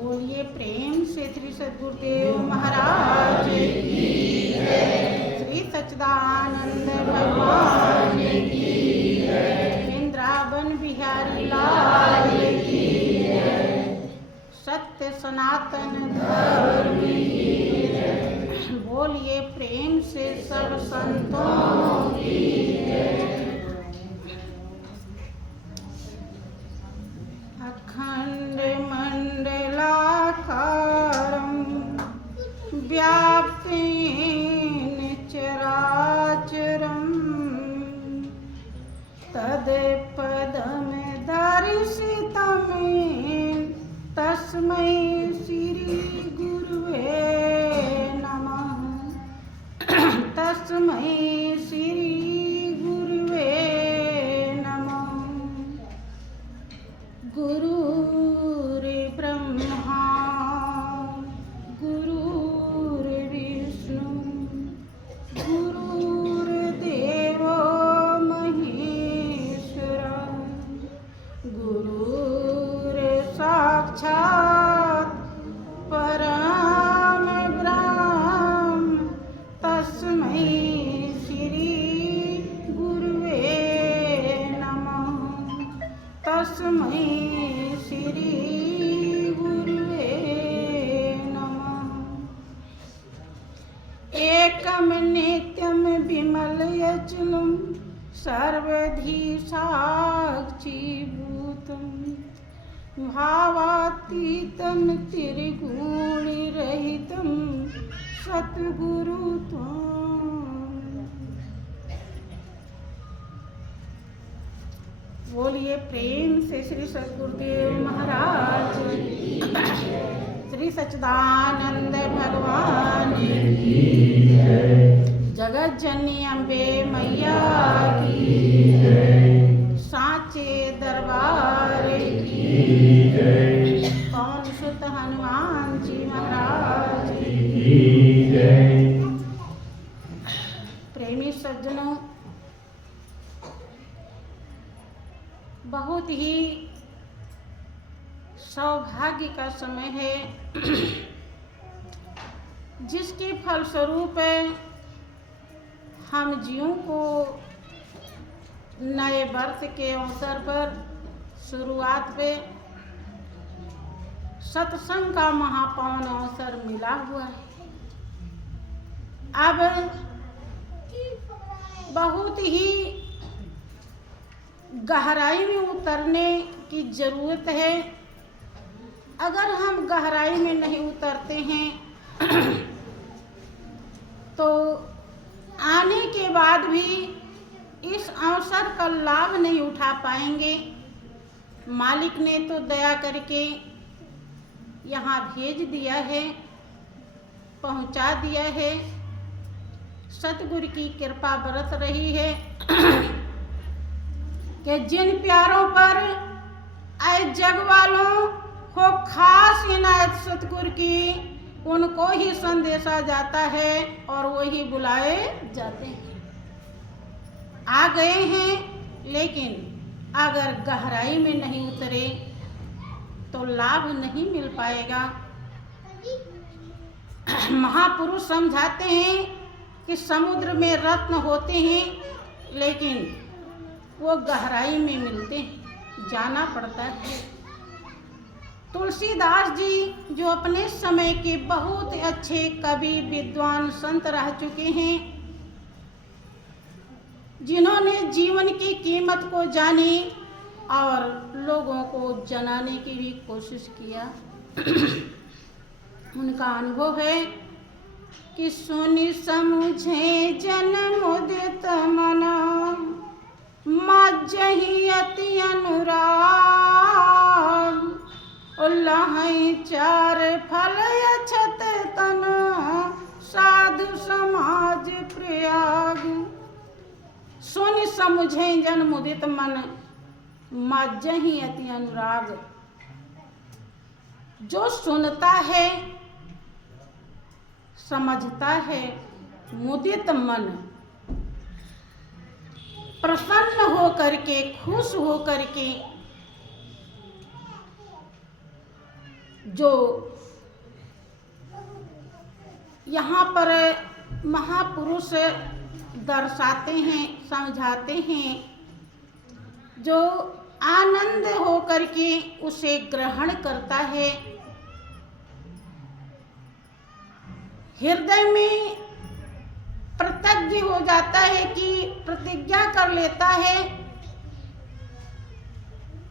बोलिए प्रेम से श्री सद्गुरुदेव महाराज की जय। श्री सच्चिदानंद भगवान की जय। वृंदावन बिहारी लाल की जय। सत्य सनातन धर्म की जय। बोलिए प्रेम से सब संतों की जय। अखंड मंडलाकारं व्याप्तेन चराचरं तत्पदं दर्शितं तस्मै श्री गुरुवे नमः। तस्मै श्री गुरुर्ब्रह्मा गुरुर्विष्णु गुरुर्देवो महेश्वरा गुरुर्साक्षात् परम ब्रह्म तस्मै श्री गुरुवे नमः। तस्मै श्री गुरुवे नमः। एकं नित्यं विमलयचलं सर्वधी साक्षीभूतं भावातीतं त्रिगुणरहितं सद्गुरु त्वम्। बोलिए प्रेम से श्री सद्गुरुदेव महाराज श्री सच्चिदानंद भगवान की जय। जगत जननी अम्बे मैया की जय। साचे दरबार की जय। पवन सुत हनुमान जी महाराज की जय। प्रेमी सज्जनों, बहुत ही सौभाग्य का समय है जिसके फलस्वरूप हम जीवों को नए वर्ष के अवसर पर शुरुआत पे सत्संग का महापावन अवसर मिला हुआ है। अब बहुत ही गहराई में उतरने की ज़रूरत है। अगर हम गहराई में नहीं उतरते हैं तो आने के बाद भी इस अवसर का लाभ नहीं उठा पाएंगे। मालिक ने तो दया करके यहाँ भेज दिया है, पहुँचा दिया है। सतगुरु की कृपा बरस रही है कि जिन प्यारों पर आए जग वालों हो खास इनायत सतगुरु की, उनको ही संदेशा जाता है और वही बुलाए जाते हैं। आ गए हैं, लेकिन अगर गहराई में नहीं उतरे तो लाभ नहीं मिल पाएगा। महापुरुष समझाते हैं कि समुद्र में रत्न होते हैं, लेकिन वो गहराई में मिलते हैं, जाना पड़ता है। तुलसीदास जी जो अपने समय के बहुत अच्छे कवि विद्वान संत रह चुके हैं, जिन्होंने जीवन की कीमत को जानी और लोगों को जनाने की भी कोशिश किया। उनका अनुभव है कि सुनि समझे जन मुदित मना मज्जहि अति अनुराग उल्लहै चार फल अछत तन साधु समाज प्रयाग। सुन समुझे जन मुदित मन मज्जहि अति अनुराग। जो सुनता है, समझता है, मुदित मन प्रसन्न हो करके, खुश हो करके जो यहाँ पर महापुरुष दर्शाते हैं, समझाते हैं, जो आनंद होकर के उसे ग्रहण करता है, हृदय में प्रतिज्ञ हो जाता है कि प्रतिज्ञा कर लेता है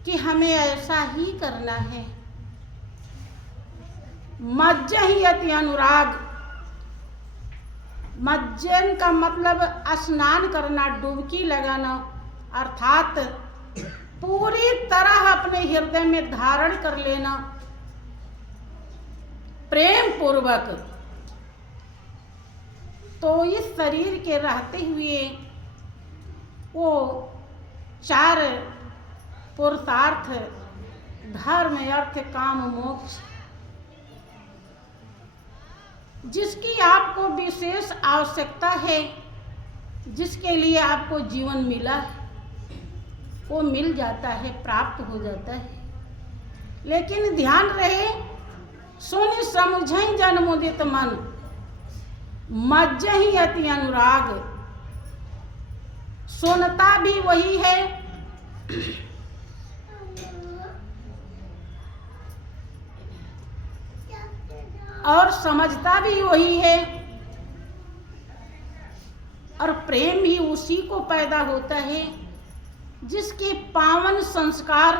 कि हमें ऐसा ही करना है। मज्जहियति अनुराग, मज्जन का मतलब स्नान करना, डुबकी लगाना, अर्थात पूरी तरह अपने हृदय में धारण कर लेना प्रेम पूर्वक। तो इस शरीर के रहते हुए वो 4 पुरुषार्थ, धर्म, अर्थ, काम, मोक्ष, जिसकी आपको विशेष आवश्यकता है, जिसके लिए आपको जीवन मिला है, वो मिल जाता है, प्राप्त हो जाता है। लेकिन ध्यान रहे, सुनि समझई जन मुदित मन, मज्जहि अति अनुराग। सुनता भी वही है और समझता भी वही है, और प्रेम भी उसी को पैदा होता है जिसके पावन संस्कार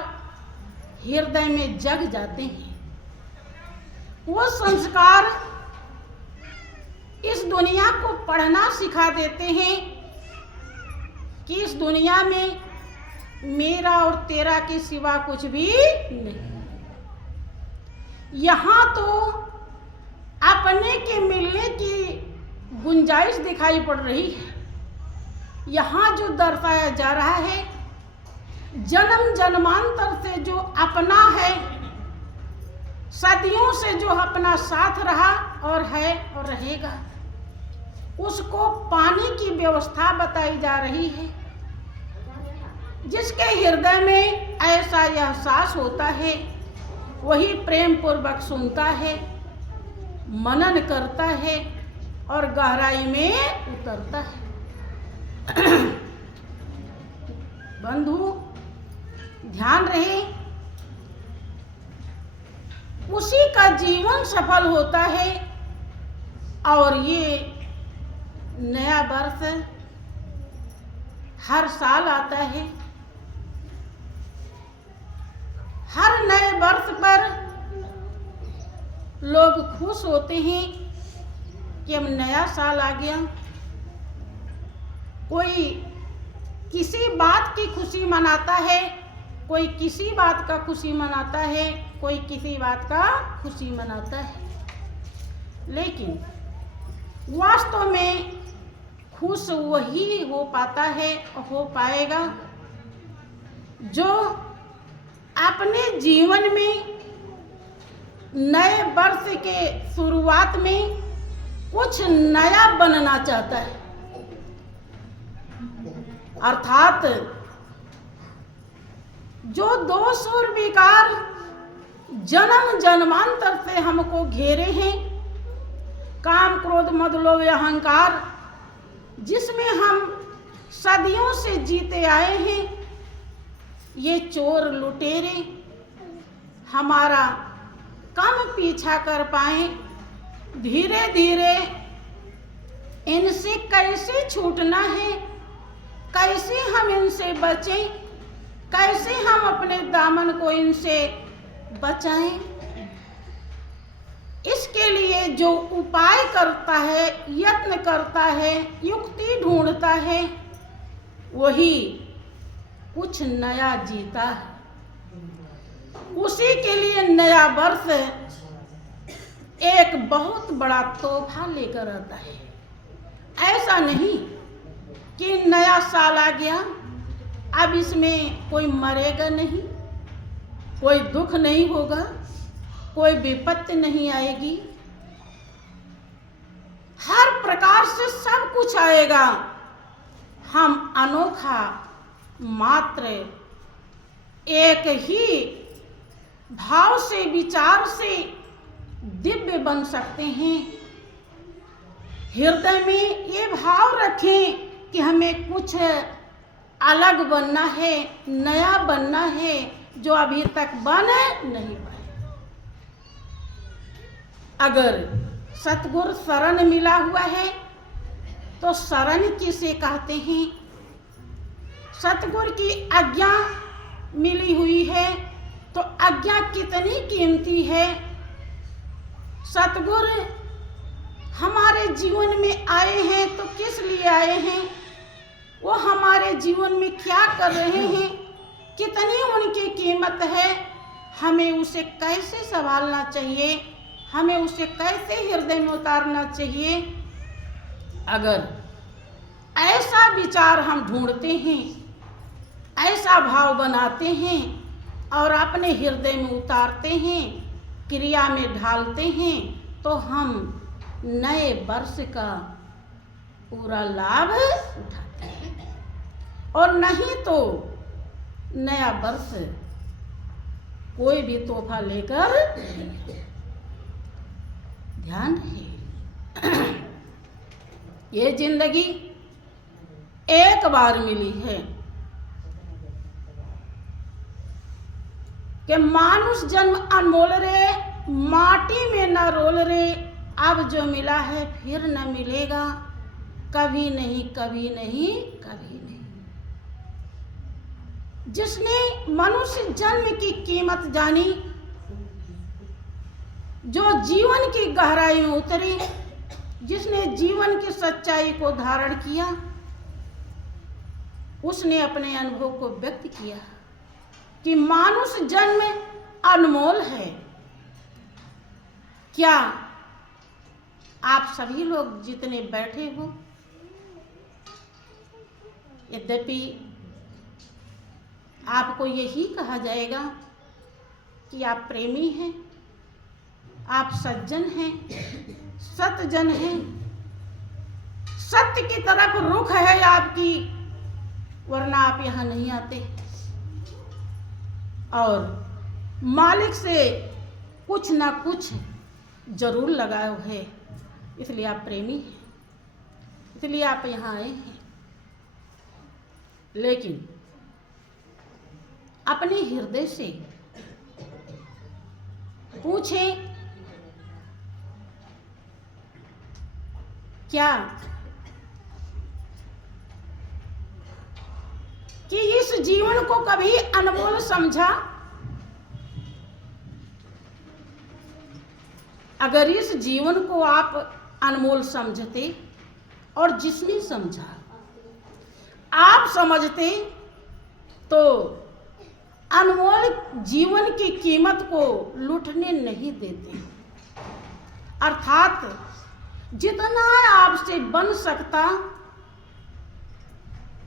हृदय में जग जाते हैं। वो संस्कार इस दुनिया को पढ़ना सिखा देते हैं कि इस दुनिया में मेरा और तेरा के सिवा कुछ भी नहीं। यहाँ तो अपने के मिलने की गुंजाइश दिखाई पड़ रही है। यहाँ जो दर्शाया जा रहा है, जन्म जन्मांतर से जो अपना है, सदियों से जो अपना साथ रहा और है और रहेगा, उसको पाने की व्यवस्था बताई जा रही है। जिसके हृदय में ऐसा एहसास होता है, वही प्रेम पूर्वक सुनता है, मनन करता है और गहराई में उतरता है। बंधु, ध्यान रहे, उसी का जीवन सफल होता है। और ये नया वर्ष हर साल आता है। हर नए वर्ष पर लोग खुश होते हैं कि अब नया साल आ गया। कोई किसी बात की खुशी मनाता है, कोई किसी बात का खुशी मनाता है, कोई किसी बात का खुशी मनाता है। लेकिन वास्तव में खुश वही हो पाता है, हो पाएगा जो अपने जीवन में नए वर्ष के शुरुआत में कुछ नया बनना चाहता है। अर्थात जो दोष और विकार जन्म जन्मांतर से हमको घेरे हैं, काम, क्रोध, मद, लोभ, अहंकार, जिसमें हम सदियों से जीते आए हैं, ये चोर लुटेरे हमारा कम पीछा कर पाए। धीरे धीरे इनसे कैसे छूटना है, कैसे हम इनसे बचें, कैसे हम अपने दामन को इनसे बचाएं, इसके लिए जो उपाय करता है, यत्न करता है, युक्ति ढूंढता है, वही कुछ नया जीता है। उसी के लिए नया वर्ष एक बहुत बड़ा तोहफा लेकर आता है। ऐसा नहीं कि नया साल आ गया, अब इसमें कोई मरेगा नहीं, कोई दुख नहीं होगा, कोई विपत्ति नहीं आएगी। हर प्रकार से सब कुछ आएगा। हम अनोखा मात्र एक ही भाव से, विचार से दिव्य बन सकते हैं। हृदय में ये भाव रखें कि हमें कुछ अलग बनना है, नया बनना है, जो अभी तक बन नहीं पाए। अगर सतगुरु शरण मिला हुआ है तो शरण किसे कहते हैं? सतगुरु की आज्ञा मिली हुई है तो आज्ञा कितनी कीमती है। सतगुरु हमारे जीवन में आए हैं तो किस लिए आए हैं? वो हमारे जीवन में क्या कर रहे हैं, कितनी उनकी कीमत है, हमें उसे कैसे संभालना चाहिए, हमें उसे कैसे हृदय में उतारना चाहिए। अगर ऐसा विचार हम ढूंढते हैं, ऐसा भाव बनाते हैं और अपने हृदय में उतारते हैं, क्रिया में ढालते हैं, तो हम नए वर्ष का पूरा लाभ उठाते हैं। और नहीं तो नया वर्ष कोई भी तोहफा लेकर, ध्यान है ये जिंदगी एक बार मिली है कि मानुष जन्म अनमोल रे, माटी में न रोल रे। अब जो मिला है फिर न मिलेगा, कभी नहीं, कभी नहीं, कभी नहीं। जिसने मनुष्य जन्म की कीमत जानी, जो जीवन की गहराई में उतरी, जिसने जीवन की सच्चाई को धारण किया, उसने अपने अनुभव को व्यक्त किया कि मानुष जन्म अनमोल है। क्या आप सभी लोग जितने बैठे हो, यद्यपि आपको यही कहा जाएगा कि आप प्रेमी हैं, आप सज्जन हैं, सतजन हैं, सत्य की तरफ रुख है आपकी, वरना आप यहाँ नहीं आते। और मालिक से कुछ ना कुछ जरूर लगाए है, इसलिए आप प्रेमी हैं, इसलिए आप यहाँ आए हैं। लेकिन अपने हृदय से पूछें, क्या कि इस जीवन को कभी अनमोल समझा? अगर इस जीवन को आप अनमोल समझते और जिसने समझा आप समझते, तो अनमोल जीवन की कीमत को लूटने नहीं देते। अर्थात जितना आपसे बन सकता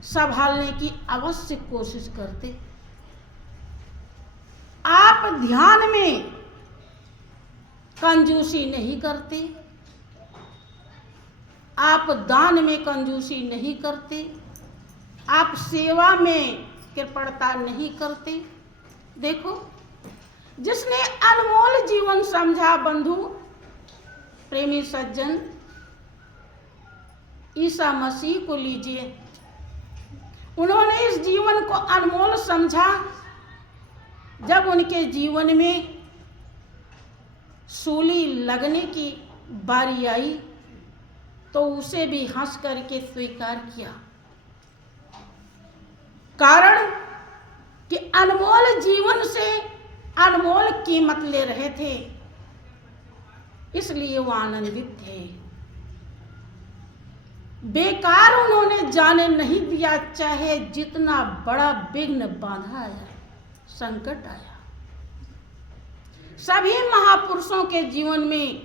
संभालने की अवश्य कोशिश करते। आप ध्यान में कंजूसी नहीं करते, आप दान में कंजूसी नहीं करते, आप सेवा में कृपणता नहीं करते। देखो, जिसने अनमोल जीवन समझा, बंधु, प्रेमी सज्जन, ईसा मसीह को लीजिए। उन्होंने इस जीवन को अनमोल समझा। जब उनके जीवन में सूली लगने की बारी आई तो उसे भी हंस करके स्वीकार किया, कारण कि अनमोल जीवन से अनमोल कीमत ले रहे थे, इसलिए वो आनंदित थे। बेकार उन्होंने जाने नहीं दिया, चाहे जितना बड़ा विघ्न बाधा आया, संकट आया। सभी महापुरुषों के जीवन में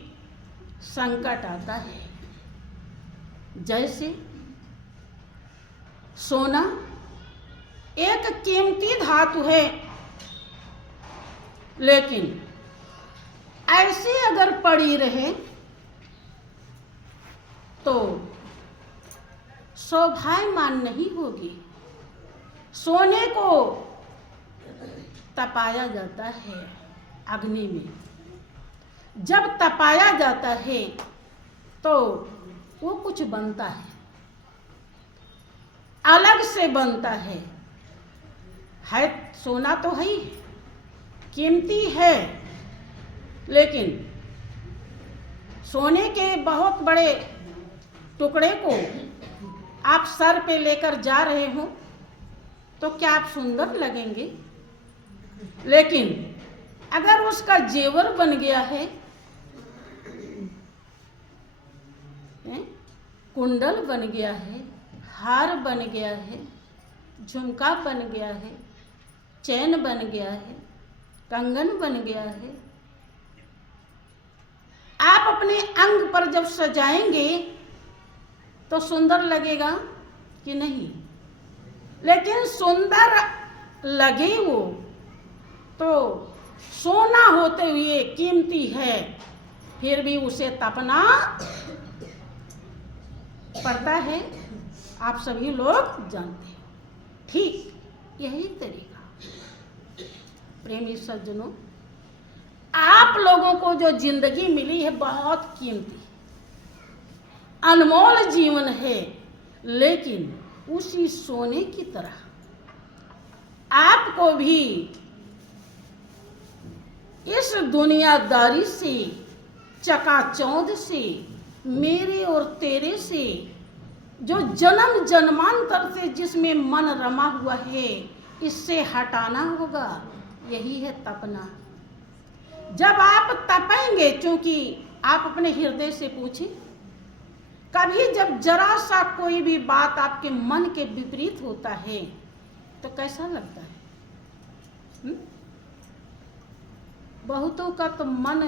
संकट आता है। जैसे सोना एक कीमती धातु है, लेकिन ऐसे अगर पड़ी रहे तो शोभायमान नहीं होगी। सोने को तपाया जाता है, अग्नि में जब तपाया जाता है तो वो कुछ बनता है, अलग से बनता है सोना तो है ही, कीमती है, लेकिन सोने के बहुत बड़े टुकड़े को आप सर पे लेकर जा रहे हो तो क्या आप सुंदर लगेंगे? लेकिन अगर उसका जेवर बन गया है, कुंडल बन गया है, हार बन गया है, झुमका बन गया है, चैन बन गया है, कंगन बन गया है, आप अपने अंग पर जब सजाएंगे तो सुंदर लगेगा कि नहीं? लेकिन सुंदर लगे वो तो सोना होते हुए कीमती है, फिर भी उसे तपना पड़ता है। आप सभी लोग जानते हो। ठीक यही तरीका प्रेमी सज्जनों, आप लोगों को जो जिंदगी मिली है बहुत कीमती, अनमोल जीवन है, लेकिन उसी सोने की तरह आपको भी इस दुनियादारी से, चकाचौंध से, मेरे और तेरे से, जो जन्म जन्मांतर से जिसमें मन रमा हुआ है, इससे हटाना होगा। यही है तपना। जब आप तपेंगे, क्योंकि आप अपने हृदय से पूछें, कभी जब जरा सा कोई भी बात आपके मन के विपरीत होता है तो कैसा लगता है? बहुतों का तो मन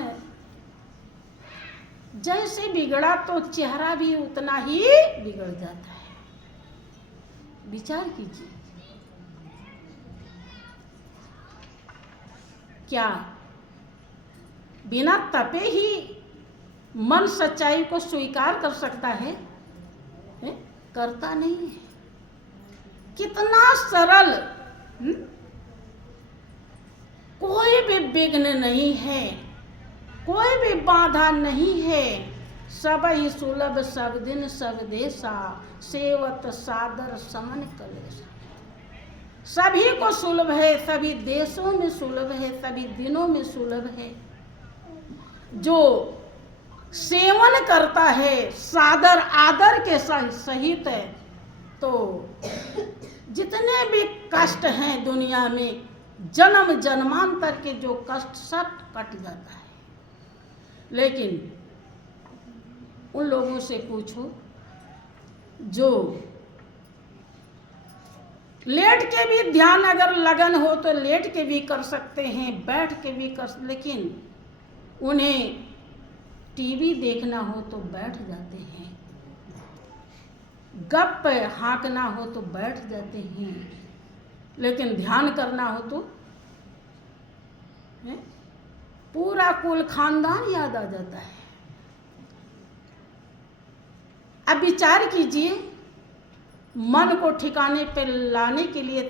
जैसे बिगड़ा तो चेहरा भी उतना ही बिगड़ जाता है। विचार कीजिए, क्या बिना तपे ही मन सच्चाई को स्वीकार कर सकता है? करता नहीं है। कितना सरल, कोई भी विघ्न नहीं है, कोई भी बाधा नहीं है। सब ही सुलभ सब दिन सब देशा, सेवत सादर समन कलेसा। सभी को सुलभ है, सभी देशों में सुलभ है, सभी दिनों में सुलभ है। जो सेवन करता है सादर आदर के सहित है, तो जितने भी कष्ट हैं दुनिया में, जन्म जन्मांतर के जो कष्ट सब कट जाता है। लेकिन उन लोगों से पूछो जो लेट के भी ध्यान अगर लगन हो तो लेट के भी कर सकते हैं, बैठ के भी कर, लेकिन उन्हें टीवी देखना हो तो बैठ जाते हैं, गप हाँकना हो तो बैठ जाते हैं, लेकिन ध्यान करना हो तो पूरा कुल खानदान याद आ जाता है। अब विचार कीजिए, मन को ठिकाने पे लाने के लिए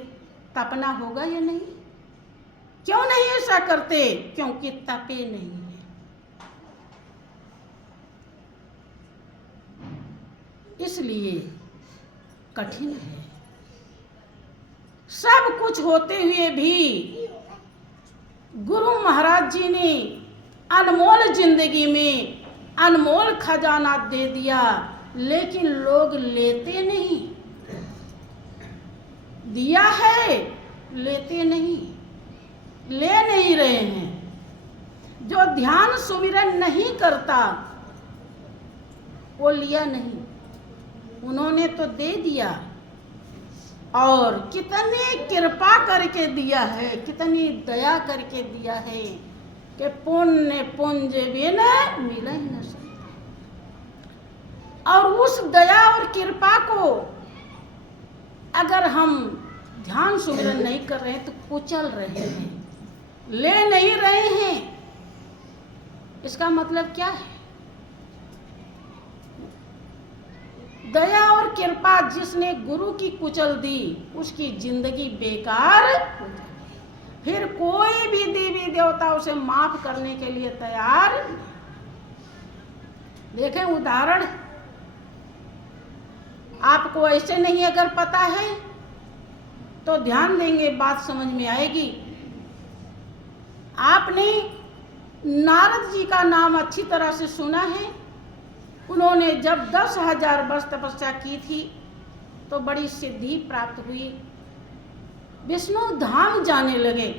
तपना होगा या नहीं? क्यों नहीं ऐसा करते? क्योंकि तपे नहीं है। इसलिए कठिन है। सब कुछ होते हुए भी गुरु महाराज जी ने अनमोल जिंदगी में अनमोल खजाना दे दिया, लेकिन लोग लेते नहीं। दिया है, लेते नहीं, ले नहीं रहे हैं। जो ध्यान सुमिरन नहीं करता वो लिया नहीं, उन्होंने तो दे दिया, और कितनी कृपा करके दिया है, कितनी दया करके दिया है कि पुण्य पुंज बिना मिल ही न सकता। और उस दया और कृपा को अगर हम ध्यान सुमिरन नहीं कर रहे हैं तो कुचल रहे हैं, ले नहीं रहे हैं। इसका मतलब क्या है? दया और कृपा जिसने गुरु की कुचल दी, उसकी जिंदगी बेकार हो जाती है। फिर कोई भी देवी देवता उसे माफ करने के लिए तैयार नहीं। देखें उदाहरण, आपको ऐसे नहीं अगर पता है तो ध्यान देंगे, बात समझ में आएगी। आपने नारद जी का नाम अच्छी तरह से सुना है। उन्होंने जब 10,000 वर्ष तपस्या की थी तो बड़ी सिद्धि प्राप्त हुई, विष्णु धाम जाने लगे,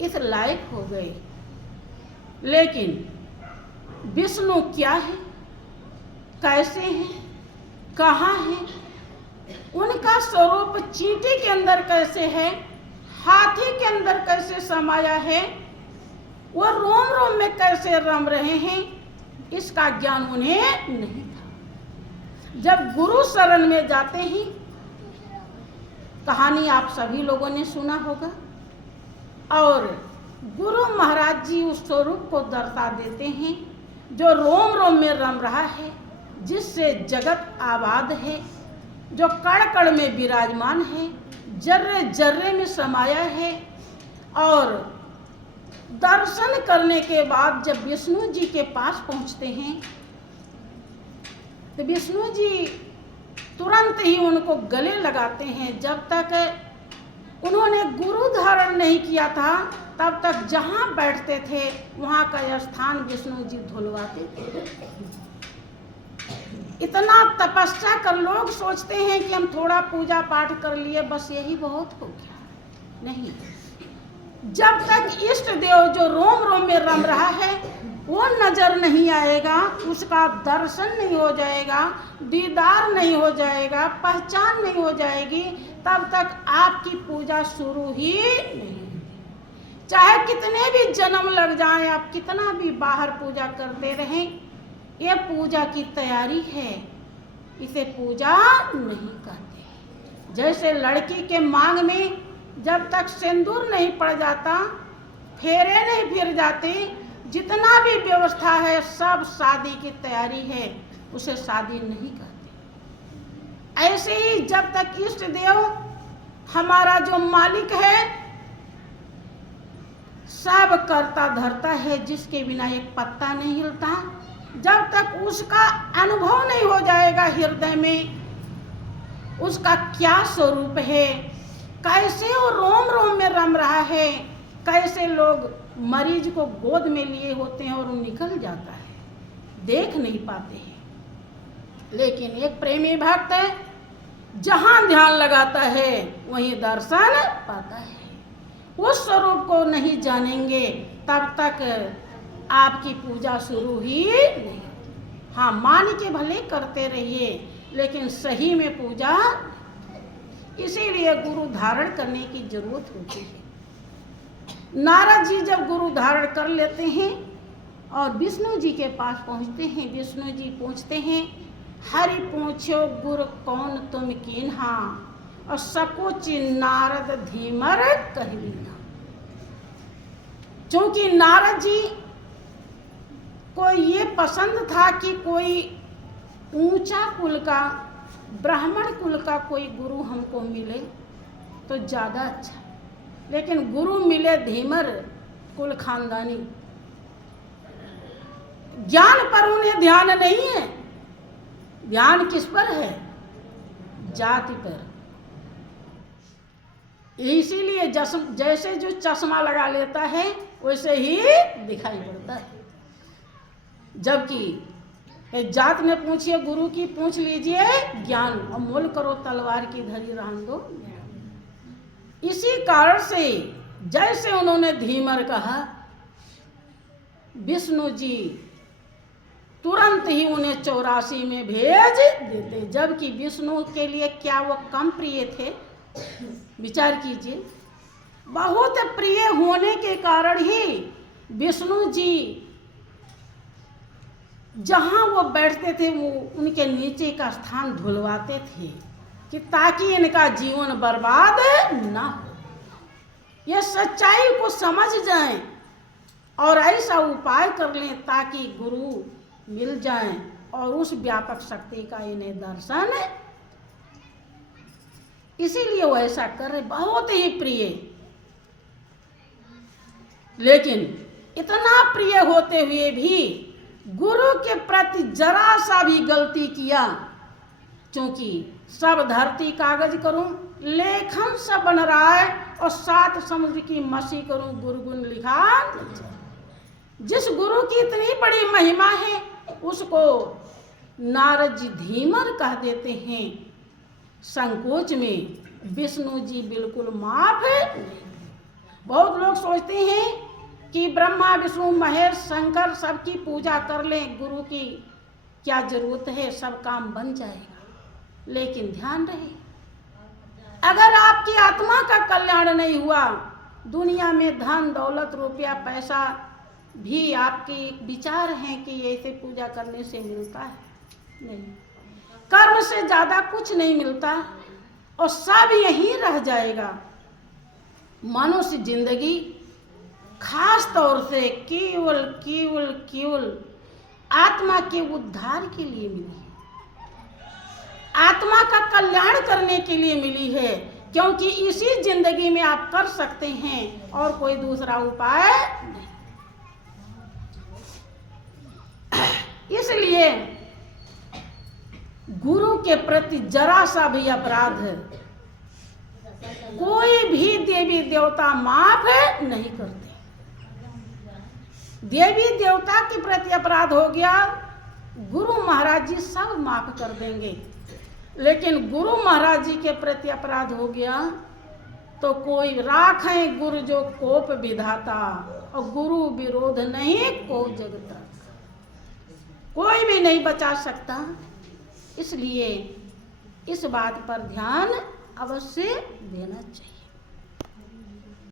इस लायक हो गए। लेकिन विष्णु क्या है, कैसे हैं, कहाँ हैं, उनका स्वरूप चींटी के अंदर कैसे है, हाथी के अंदर कैसे समाया है, वो रोम रोम में कैसे रम रहे हैं, इसका ज्ञान उन्हें नहीं था। जब गुरु शरण में जाते हैं, कहानी आप सभी लोगों ने सुना होगा, और गुरु महाराज जी उस स्वरूप को दर्शा देते हैं जो रोम रोम में रम रहा है, जिससे जगत आबाद है, जो कण कण में विराजमान है, जर्रे जर्रे में समाया है। और दर्शन करने के बाद जब विष्णु जी के पास पहुंचते हैं तो विष्णु जी तुरंत ही उनको गले लगाते हैं। जब तक उन्होंने गुरु धारण नहीं किया था तब तक जहाँ बैठते थे वहाँ का स्थान विष्णु जी धुलवाते थे। इतना तपस्या कर लोग सोचते हैं कि हम थोड़ा पूजा पाठ कर लिए बस यही बहुत हो गया। नहीं, जब तक इष्ट देव जो रोम रोम में रम रहा है वो नजर नहीं आएगा, उसका दर्शन नहीं हो जाएगा, दीदार नहीं हो जाएगा, पहचान नहीं हो जाएगी, तब तक आपकी पूजा शुरू ही नहीं। चाहे कितने भी जन्म लग जाएं, आप कितना भी बाहर पूजा करते रहें, ये पूजा की तैयारी है, इसे पूजा नहीं करते। जैसे लड़की के मांग में जब तक सिंदूर नहीं पड़ जाता, फेरे नहीं फिर जाते, जितना भी व्यवस्था है सब शादी की तैयारी है, उसे शादी नहीं करते। ऐसे ही जब तक इष्ट देव हमारा जो मालिक है सब करता धरता है, जिसके बिना एक पत्ता नहीं हिलता, जब तक उसका अनुभव नहीं हो जाएगा हृदय में उसका क्या स्वरूप है, कैसे वो रोम रोम में रम रहा है, कैसे लोग मरीज को गोद में लिए होते हैं और वो निकल जाता है, देख नहीं पाते हैं। लेकिन एक प्रेमी भक्त जहां ध्यान लगाता है वहीं दर्शन पाता है। उस स्वरूप को नहीं जानेंगे तब तक आपकी पूजा शुरू ही नहीं। हाँ, मान के भले करते रहिए लेकिन सही में पूजा, इसीलिए गुरु धारण करने की जरूरत होती है। नारद जी जब गुरु धारण कर लेते हैं और विष्णु जी के पास पहुंचते हैं, विष्णु जी पूछते हैं, हरि पूछो गुरु कौन तुम कीन्हा, और सकुच नारद धीमर कहलीना। क्योंकि नारद जी को ये पसंद था कि कोई ऊंचा कुल का, ब्राह्मण कुल का कोई गुरु हमको मिले तो ज़्यादा अच्छा, लेकिन गुरु मिले धीमर कुल खानदानी। ज्ञान पर उन्हें ध्यान नहीं है, ध्यान किस पर है, जाति पर। इसीलिए जैसे जो चश्मा लगा लेता है वैसे ही दिखाई पड़ता है। जबकि जात ने पूछिए गुरु की, पूछ लीजिए ज्ञान, और मोल करो तलवार की धरी रहन दो। इसी कारण से जैसे उन्होंने धीमर कहा, विष्णु जी तुरंत ही उन्हें 84 में भेज देते। जबकि विष्णु के लिए क्या वो कम प्रिय थे? विचार कीजिए, बहुत प्रिय होने के कारण ही विष्णु जी जहाँ वो बैठते थे वो उनके नीचे का स्थान धुलवाते थे कि ताकि इनका जीवन बर्बाद ना हो। ये सच्चाई को समझ जाएं और ऐसा उपाय कर लें ताकि गुरु मिल जाएं और उस व्यापक शक्ति का इन्हें दर्शन। इसीलिए वो ऐसा कर रहे, बहुत ही प्रिय। लेकिन इतना प्रिय होते हुए भी गुरु के प्रति जरा सा भी गलती किया, क्योंकि सब धरती कागज करूं, लेखन सब बन रहा है, और 7 समुद्र की मसी करूं, गुरु गुण लिखा। जिस गुरु की इतनी बड़ी महिमा है उसको नारद जी धीमर कह देते हैं। संकोच में विष्णु जी बिल्कुल माफ है। बहुत लोग सोचते हैं कि ब्रह्मा विष्णु महेश शंकर सबकी पूजा कर लें, गुरु की क्या जरूरत है, सब काम बन जाएगा। लेकिन ध्यान रहे, अगर आपकी आत्मा का कल्याण नहीं हुआ, दुनिया में धन दौलत रुपया पैसा भी आपके विचार हैं कि ऐसे पूजा करने से मिलता है, नहीं, कर्म से ज्यादा कुछ नहीं मिलता, और सब यहीं रह जाएगा। मनुष्य जिंदगी खास तौर से केवल केवल केवल आत्मा के उद्धार के लिए मिली है, आत्मा का कल्याण करने के लिए मिली है, क्योंकि इसी जिंदगी में आप कर सकते हैं और कोई दूसरा उपाय नहीं। इसलिए गुरु के प्रति जरा सा भी अपराध है, कोई भी देवी देवता माफ नहीं करते। देवी देवता के प्रति अपराध हो गया, गुरु महाराज जी सब माफ कर देंगे, लेकिन गुरु महाराज जी के प्रति अपराध हो गया तो कोई राखें गुरु जो कोप विधाता, और गुरु विरोध नहीं को जगता, कोई भी नहीं बचा सकता। इसलिए इस बात पर ध्यान अवश्य देना चाहिए।